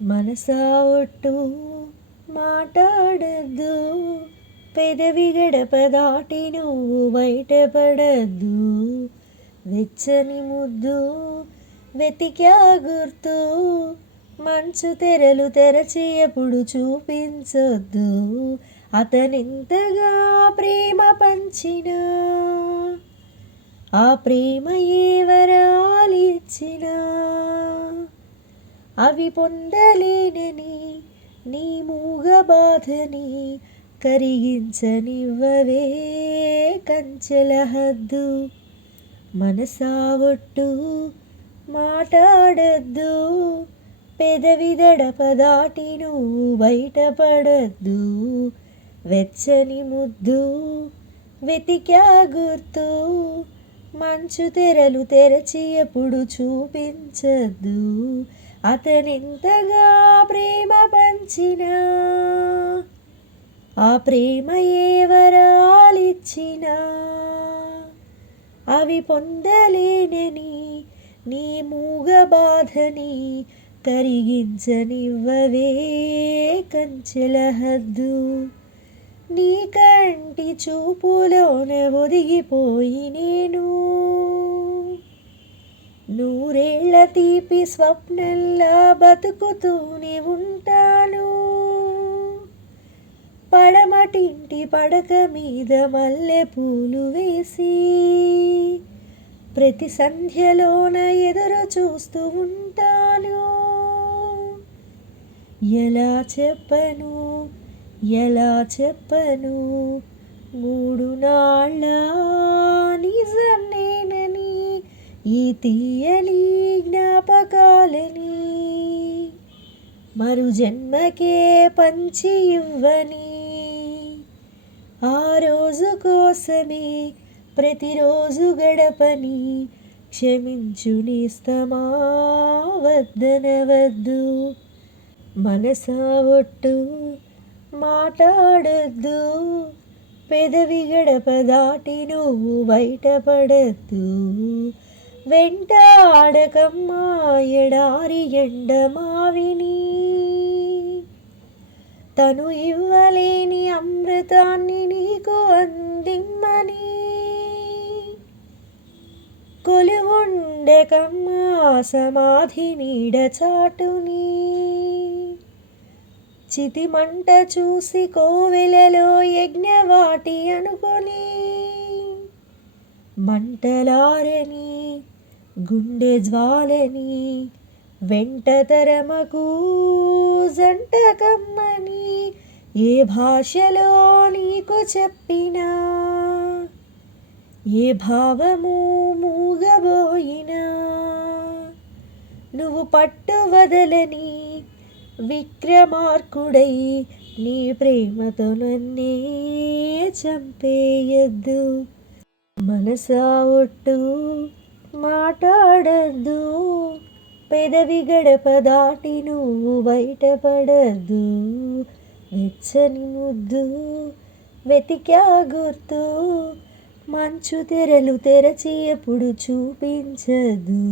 మనసా ఒట్టు మాటాడద్దు, పెదవి గడప దాటి నువ్వు బయటపడద్దు. వెచ్చని ముద్దు వెతికా గుర్తు, మంచు తెరలు తెరచి ఎప్పుడు చూపించొద్దు. అతనింతగా ప్రేమ పంచినా, ఆ ప్రేమ ఏ వరాలిచ్చినా అవి పొందలేనని నీ మూగ బాధని కరిగించనివ్వవే కంచెల హద్దు. మనసా ఒట్టు మాటాడద్దు, పెదవి దడప దాటి నువ్వు బయటపడద్దు. వెచ్చని ముద్దు వెతికా గుర్తు, మంచు తెరలు తెరచి ఎప్పుడు చూపించద్దు. అతనింతగా ప్రేమ పంచినా, ఆ ప్రేమ ఏ వరాలిచ్చినా అవి పొందలేనని నీ మూగ బాధని కరిగించనివ్వవే కంచెల హద్దు. నీ కంటి చూపులోన ఒదిగిపోయి నేను, నూరేళ్ల తీపి స్వప్నంలా బతుకుతూనే ఉంటాను. పడమటింటి పడక మీద మల్లె పూలు వేసి, ప్రతి సంధ్యలోన ఎదురు చూస్తూ ఉంటాను. ఎలా చెప్పను ఎలా చెప్పను, 3 నాళ్ళ నిజం నేనని, ఈ తీయని జ్ఞాపకాలని మరు జన్మకే పంచి ఇవ్వని. ఆ రోజు కోసమే ప్రతిరోజు గడపని, క్షమించు నేస్తమా వద్దనవద్దు. మనసా ఒట్టు మాటాడద్దు, పెదవి గడప దాటి నువ్వు బయటపడద్దు. వెంటాడకమ్మా ఎడారి ఎండ మావిని, తను ఇవ్వలేని అమృతాన్ని నీకు అందిమ్మని. కొలువుండకమ్మా సమాధి నీడ చాటుని, చితిమంట చూసి కోవెలలో యజ్ఞవాటి అనుకొని. మంటలారని గుండె జ్వాలని వెంట తరమకు జంట కమ్మని, ఏ భాషలో నీకు చెప్పినా, ఏ భావము మూగబోయినా, నువ్వు పట్టు వదలని విక్రమార్కుడై నీ ప్రేమతో నన్నే చంపేయద్దు. మనసా ఒట్టు మాటాడద్దు, పెదవి గడప దాటి నువ్వు బయటపడద్దు. వెచ్చని ముద్దు వెతికా గుర్తు, మంచు తెరలు తెరచి ఎప్పుడు చూపించదు.